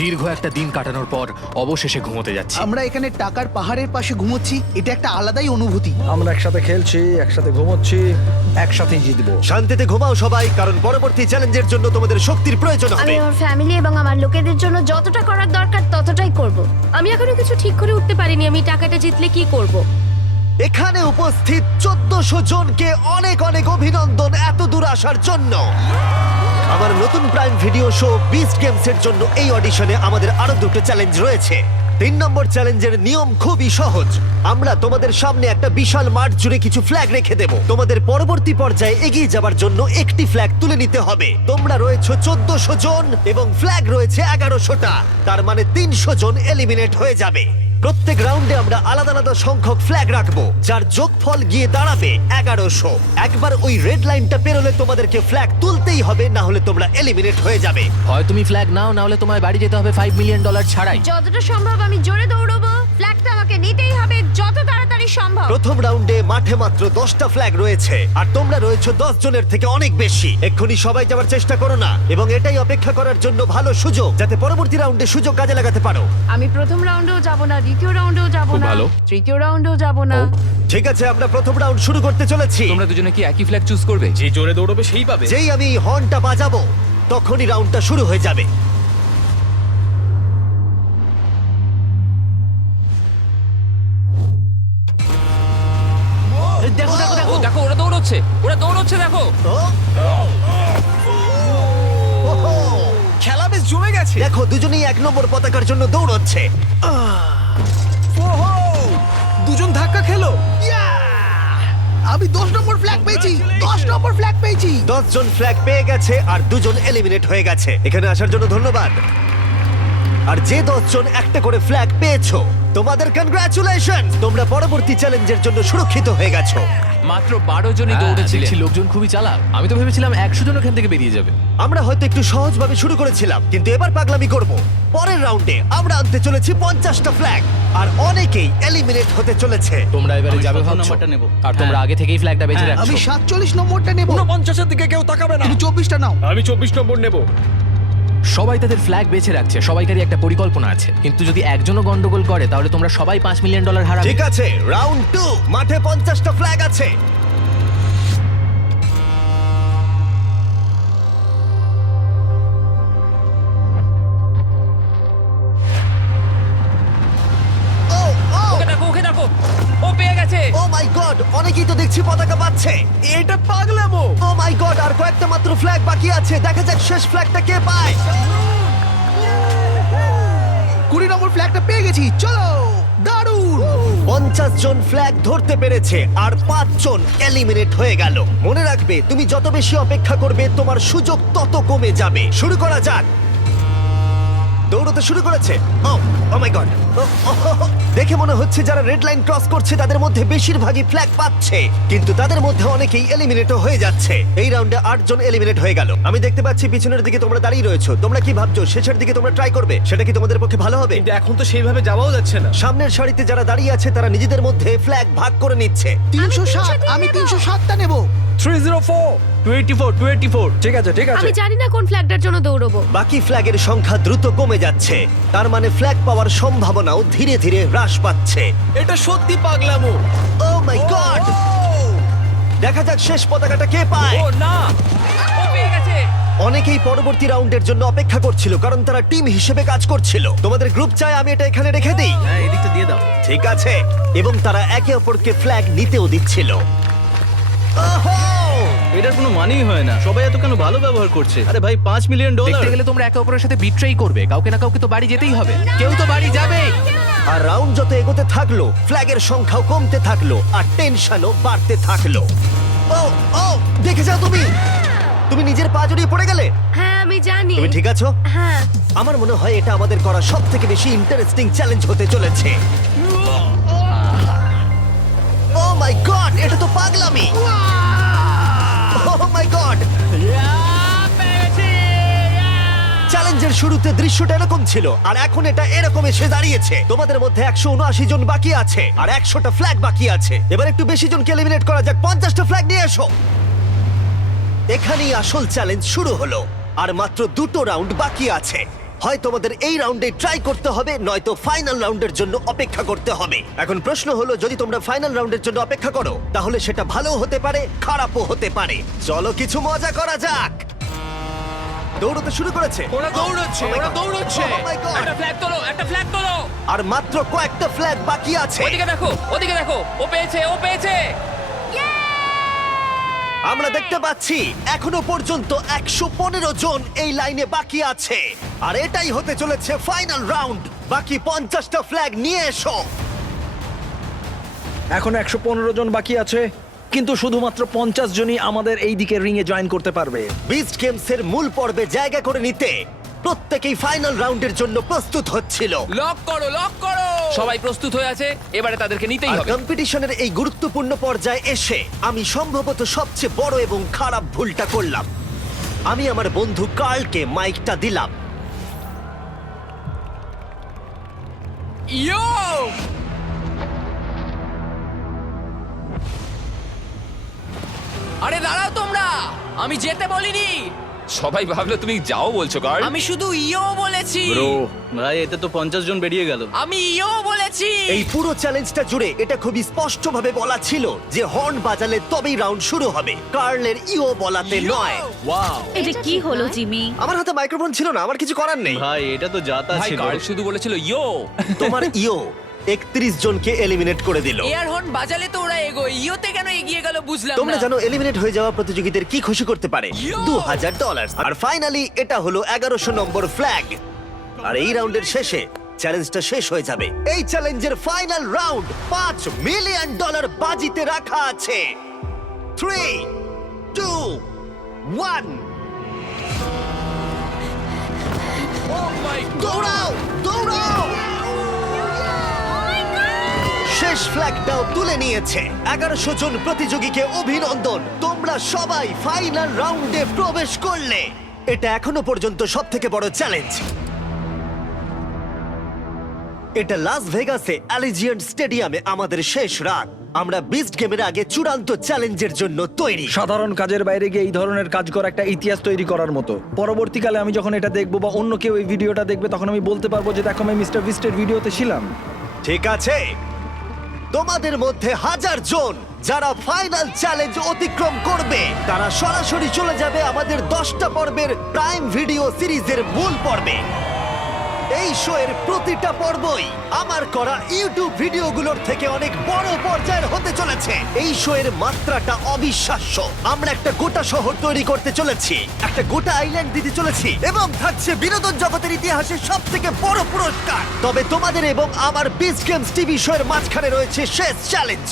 দীর্ঘ একটা দিন কাটানোর পর অবশেষে ঘুমোতে যাচ্ছি। আমরা এখানে টাকার পাহাড়ের পাশে ঘুমোচ্ছি, এটা একটা আলাদাই অনুভূতি। আমরা একসাথে খেলছি, একসাথে ঘুমোচ্ছি, একসাথেই জিতবো। শান্তিতে ঘুমাও সবাই, কারণ পরবর্তী চ্যালেঞ্জের জন্য তোমাদের শক্তির প্রয়োজন আমি হবে। আমার ফ্যামিলি এবং আমার লোকেদের জন্য যতটা করার দরকার ততটাই করব। আমি এখনো কিছু ঠিক করে উঠতে পারিনি আমি টাকাটা জিতলে কি করব। এখানে উপস্থিত 1400 জনকে অনেক অনেক অভিনন্দন এত দূর আসার জন্য। আমার নতুন prime video show beast games এর জন্য এই অডিশনে আমাদের আরো দুটো চ্যালেঞ্জ রয়েছে। 3 নম্বর চ্যালেঞ্জের নিয়ম খুবই সহজ। আমরা তোমাদের সামনে একটা বিশাল মাঠ জুড়ে কিছু ফ্ল্যাগ রেখে দেব। তোমাদের পরবর্তী পর্যায়ে এগিয়ে যাবার জন্য একটি ফ্ল্যাগ তুলে নিতে হবে। তোমরা রয়েছে 1400 জন এবং ফ্ল্যাগ রয়েছে 1100টা। তার মানে 300 জন এলিমিনেট হয়ে যাবে। প্রত্যেক রাউন্ডে আমরা আলাদা আলাদা সংখ্যক ফ্ল্যাগ রাখবো, যার যোগফল গিয়ে দাঁড়াবে 1100। একবার ওই রেড লাইনটা পেরোলে তোমাদেরকে ফ্ল্যাগ তুলতেই হবে, না হলে তোমরা এলিমিনেট হয়ে যাবে। হয় তুমি ফ্ল্যাগ নাও, না হলে তোমায় বাড়ি যেতে হবে $5 মিলিয়ন ছাড়াই। যতটা সম্ভব আমি জোরে দৌড়বো। ফ্ল্যাগটা আমাকে নিতেই হবে যত তাড়াতাড়ি সম্ভব। প্রথম রাউন্ডে মাঠে মাত্র 10টা ফ্ল্যাগ রয়েছে, আর তোমরা রয়েছে 10 জনের থেকে অনেক বেশি। এক্ষুনি সবাই যাওয়ার চেষ্টা করো না, এবং এটাই অপেক্ষা করার জন্য ভালো সুযোগ, যাতে পরবর্তী রাউন্ডে সুযোগ কাজে লাগাতে পারো। আমি প্রথম রাউন্ডেও যাব না, দ্বিতীয় রাউন্ডেও যাব খুব না, ভালো। তৃতীয় রাউন্ডেও যাব না। ঠিক আছে, আমরা প্রথম রাউন্ড শুরু করতে চলেছি। তোমরা দুজনে কি একই ফ্ল্যাগ চুজ করবে? যে জোরে দৌড়বে সেই পাবে। যেই আমি এই হর্নটা বাজাবো তখনই রাউন্ডটা শুরু হয়ে যাবে। দেখো দেখো দেখো। ও দেখো, ওরা দৌড়চ্ছে, ওরা দৌড়চ্ছে, দেখো। ওহো! খেলা বেশ জমে গেছে। দেখো, দুজনেই 1 নম্বর পতাকার জন্য দৌড়চ্ছে। ওহো! দুজন ধাক্কা খেলো। ইয়া! আমি 10 নম্বর ফ্ল্যাগ পেয়েছি, 10 নম্বর ফ্ল্যাগ পেয়েছি। 10 জন ফ্ল্যাগ পেয়ে গেছে আর 2 জন এলিমিনেট হয়ে গেছে। এখানে আসার জন্য ধন্যবাদ। আর যে 10 জন একটা করে ফ্ল্যাগ পেয়েছো, তোমাদের কনগ্রাচুলেশন, তোমরা পরবর্তী চ্যালেঞ্জের জন্য সুরক্ষিত হয়ে গেছো। মাত্র 12 জনই হ্যাঁ, দৌড়েছিলেন। দেখছি লোকজন খুবই চালাক। আমি তো ভেবেছিলাম 100 জন ওখান থেকে বেরিয়ে যাবে। আমরা হয়তো একটু সহজভাবে শুরু করেছিলাম, কিন্তু এবার পাগলামি করব। পরের রাউন্ডে আমরা আনতে চলেছি 50টা ফ্ল্যাগ, আর অনেকেই এলিমিনেট হতে চলেছে। তোমরা এবারে যাবে ভাবছো, আর তোমরা আগে থেকেই ফ্ল্যাগটা বেঁচে রাখছো। আমি 47 নম্বরটা নেব। 49-এর দিকে কেউ তাকাবে না। তুমি 24টা নাও। আমি 24 নম্বর নেব। সবাই তাদের ফ্ল্যাগ বেছে রাখছে, সবাইকারই একটা পরিকল্পনা আছে। কিন্তু যদি একজনও গন্ডগোল করে তাহলে তোমরা সবাই $5 মিলিয়ন হারাবে। ঠিক আছে, রাউন্ড 2, মাঠে 50টা ফ্ল্যাগ আছে। ও ও ওকে দেখো, ওকে দেখো, ও পেয়ে গেছে। ও মাই গড, অনেকেই তো দেখছি পতাকা পাচ্ছে। এটা পাগলামো। ও মাই গড, আর কয়েকটা মাত্র ফ্ল্যাগ বাকি আছে। দেখা যাক শেষ ফ্ল্যাগটা কে পায়। 20 নম্বর ফ্ল্যাগটা পেয়ে গেছি, চলো। দারুণ। 50 জন ফ্ল্যাগ ধরতে পেরেছে, আর 5 জন এলিমিনেট হয়ে গেল। মনে রাখবে, তুমি যত বেশি অপেক্ষা করবে তোমার সুযোগ তত কমে যাবে। শুরু করা যাক। দৌড়তে শুরু করেছে। ও মাই গড, দেখে মনে হচ্ছে যারা রেড লাইন ক্রস করছে তাদের মধ্যে বেশিরভাগই ফ্ল্যাগ পাচ্ছে, কিন্তু তাদের মধ্যে অনেকেই এলিমিনেট হয়ে যাচ্ছে। এই রাউন্ডে 8 জন এলিমিনেট হয়ে গেল। আমি দেখতে পাচ্ছি পিছনের দিকে তোমরা দাঁড়িয়ে রয়েছো। তোমরা কি ভাবছো শেষের দিকে তোমরা ট্রাই করবে? সেটা কি তোমাদের পক্ষে ভালো হবে? কিন্তু এখন তো সেইভাবে যাওয়াও যাচ্ছে না। সামনের সারিতে যারা দাঁড়িয়ে আছে তারা নিজেদের মধ্যে ফ্ল্যাগ ভাগ করে নিচ্ছে। 307, আমি 307টা নেব। 304, 24, 24। ঠিক আছে, ঠিক আছে। আমি জানি না কোন ফ্ল্যাগটার জন্য দৌড়বো। বাকি ফ্ল্যাগের সংখ্যা দ্রুত কমে যাচ্ছে, তার মানে ফ্ল্যাগ পাওয়ার সম্ভাবনাও ধীরে ধীরে হ্রাস পাচ্ছে। এটা সত্যি পাগলামো। ও মাই গড, দেখা যাক শেষ পতাকাটা কে পায়। ও না, ও পেয়ে গেছে। অনেকেই পরবর্তী রাউন্ডের জন্য অপেক্ষা করছিল, কারণ তারা টিম হিসেবে কাজ করছিল। তোমাদের গ্রুপ চাই আমি এটা এখানে রেখে দিই? হ্যাঁ, এদিকটা দিয়ে দাও। ঠিক আছে, এবং তারা একে অপরকে ফ্ল্যাগ নিতেও দিচ্ছিল। ওহো! এটার কোনো মানেই হয় না। সবাই এত কেন ভালো ব্যবহার করছে? আরে ভাই, $5 মিলিয়ন। দেখতে গেলে তোমরা একে অপরের সাথে বিট্রেই করবে। কাউকে না কাউকে তো বাড়ি যেতেই হবে। কেউ তো বাড়ি যাবেই। আর রাউন্ড যত এগোতে থাকলো, ফ্ল্যাগের সংখ্যাও কমতে থাকলো, আর টেনশনও বাড়তে থাকলো। ও ও, দেখে যাও তুমি। তুমি নিজের পা জড়িয়ে পড়ে গেলে। হ্যাঁ আমি জানি। তুমি ঠিক আছো? হ্যাঁ। আমার মনে হয় এটা আমাদের করা সবথেকে বেশি ইন্টারেস্টিং চ্যালেঞ্জ হতে চলেছে। ও মাই গড, এটা তো পাগলামি। ও মাই গড, চ্যালেঞ্জের শুরুতে দৃশ্যটা এরকম ছিল, আর এখন এটা এরকম এসে দাঁড়িয়েছে। তোমাদের মধ্যে 179 জন বাকি আছে, আর 100টা ফ্ল্যাগ বাকি আছে। এবার একটু বেশি জনকে এলিমিনেট করা যাক। 50টা ফ্ল্যাগ নিয়ে এসো। এখানেই আসল চ্যালেঞ্জ শুরু হলো, আর মাত্র 2টো রাউন্ড বাকি আছে। হয় তোমাদের এই রাউন্ডে ট্রাই করতে হবে নয়তো ফাইনাল রাউন্ডের জন্য অপেক্ষা করতে হবে। এখন প্রশ্ন হলো, যদি তোমরা ফাইনাল রাউন্ডের জন্য অপেক্ষা করো তাহলে সেটা ভালো হতে পারে, খারাপও হতে পারে। চলো কিছু মজা করা যাক। দৌড়তে শুরু করেছে। ওরা দৌড়চ্ছে, ওরা দৌড়চ্ছে। Oh my God! একটা ফ্ল্যাগ তোলো, একটা ফ্ল্যাগ তোলো। আর মাত্র কয়েকটা ফ্ল্যাগ বাকি আছে। ওদিকে দেখো, ওদিকে দেখো। ও পেয়েছে, ও পেয়েছে। আমরা দেখতে পাচ্ছি এখনো পর্যন্ত 115 জন এই লাইনে বাকি আছে, আর এটাই হতে চলেছে ফাইনাল রাউন্ড। বাকি 50টা ফ্ল্যাগ নিয়ে এসো। এখন 115 জন বাকি আছে, কিন্তু শুধুমাত্র 50 জনই আমাদের এই দিকের রিং এ জয়েন করতে পারবে। বিস্ট গেমসের মূল পর্বে জায়গা করে নিতে প্রত্যেকেই ফাইনাল রাউন্ডের জন্য প্রস্তুত হচ্ছিল। লক করো, লক করো। সবাই প্রস্তুত হয়ে আছে, এবারে তাদেরকে নিতেই আর হবে। কম্পিটিশনের এই গুরুত্বপূর্ণ পর্যায়ে এসে আমি সম্ভবত সবচেয়ে বড় এবং খারাপ ভুলটা করলাম। আমি আমার বন্ধু কার্লকে মাইকটা দিলাম। ইয়ো! আরে দাঁড়াও তোমরা, আমি যেতে বলিনি। সবাই ভাবলো তুমি যাও বলছো কার্ল। আমি শুধু ইও বলেছি। ব্রো ভাই, এতে তো 50 জন বেরিয়ে গেল। আমি ইও বলেছি। এই পুরো চ্যালেঞ্জটা জুড়ে এটা খুবই স্পষ্টভাবে বলা ছিল যে হর্ন বাজালে তবেই রাউন্ড শুরু হবে, কার্লের ইও বলাতে নয়। ওয়াও এটা কি হলো জিমি? আমার হাতে মাইক্রোফোন ছিল না, আমার কিছু করার নেই। ভাই, এটা তো যাতা ভাই ছিল। কার্ল শুধু বলেছিল ইয়ো। তোমার ইও 31 জনকে এলিমিনেট করে দিল। এয়ার হর্ন বাজালে তো ওরা এগোয়, ইওতে কেন এগিয়ে গেল বুঝলাম তোমরা না। জানো এলিমিনেট হয়ে যাওয়া প্রতিযোগীদের কি খুশি করতে পারে? $2000। আর ফাইনালি এটা হলো 1100 নম্বর ফ্ল্যাগ। আর এই রাউন্ডের শেষে চ্যালেঞ্জটা শেষ হয়ে যাবে। এই চ্যালেঞ্জের ফাইনাল রাউন্ড $5 মিলিয়ন বাজিতে রাখা আছে। 3, 2, 1 দৌড়াও, দৌড়াও! শেষ ফ্ল্যাগটাও তুলে নিয়েছে। 1100 জন প্রতিযোগীকে অভিনন্দন, তোমরা সবাই ফাইনাল রাউন্ডে প্রবেশ করলে। এটা এখনো পর্যন্ত সবথেকে বড় চ্যালেঞ্জ। এটা লাস ভেগাসে অ্যালিজিয়েন্ট স্টেডিয়ামে আমাদের শেষ রাত। আমরা বিস্ট গেমের আগে চূড়ান্ত চ্যালেঞ্জের জন্য তৈরি। সাধারণ কাজের বাইরে গিয়ে এই ধরনের কাজ করা একটা ইতিহাস তৈরি করার মতো। পরবর্তীকালে আমি যখন এটা দেখবো বা অন্য কেউ এই ভিডিওটা দেখবে, তখন আমি বলতে পারবো যে দেখো, আমি মিস্টার বিস্টের ভিডিওতে ছিলাম। ঠিক আছে, তোমাদের মধ্যে 1000 জন যারা ফাইনাল চ্যালেঞ্জ অতিক্রম করবে তারা সরাসরি চলে যাবে আমাদের 10টা পর্বের প্রাইম ভিডিও সিরিজের মূল পর্বে। এই শো এর প্রতিটা পর্বই আমার করা ইউটিউব ভিডিওগুলোর থেকে অনেক বড় পর্যায়ের হতে চলেছে। এই শো এর মাত্রাটা অবিশ্বাস্য। আমরা একটা গোটা শহর তৈরি করতে চলেছি, একটা গোটা আইল্যান্ড দিতে চলেছি, এবং থাকছে বিনোদন জগতের ইতিহাসের সবথেকে বড় পুরস্কার। তবে তোমাদের এবং আমার বিস্ট গেমস টিভি শো এর মাঝখানে রয়েছে শেষ চ্যালেঞ্জ।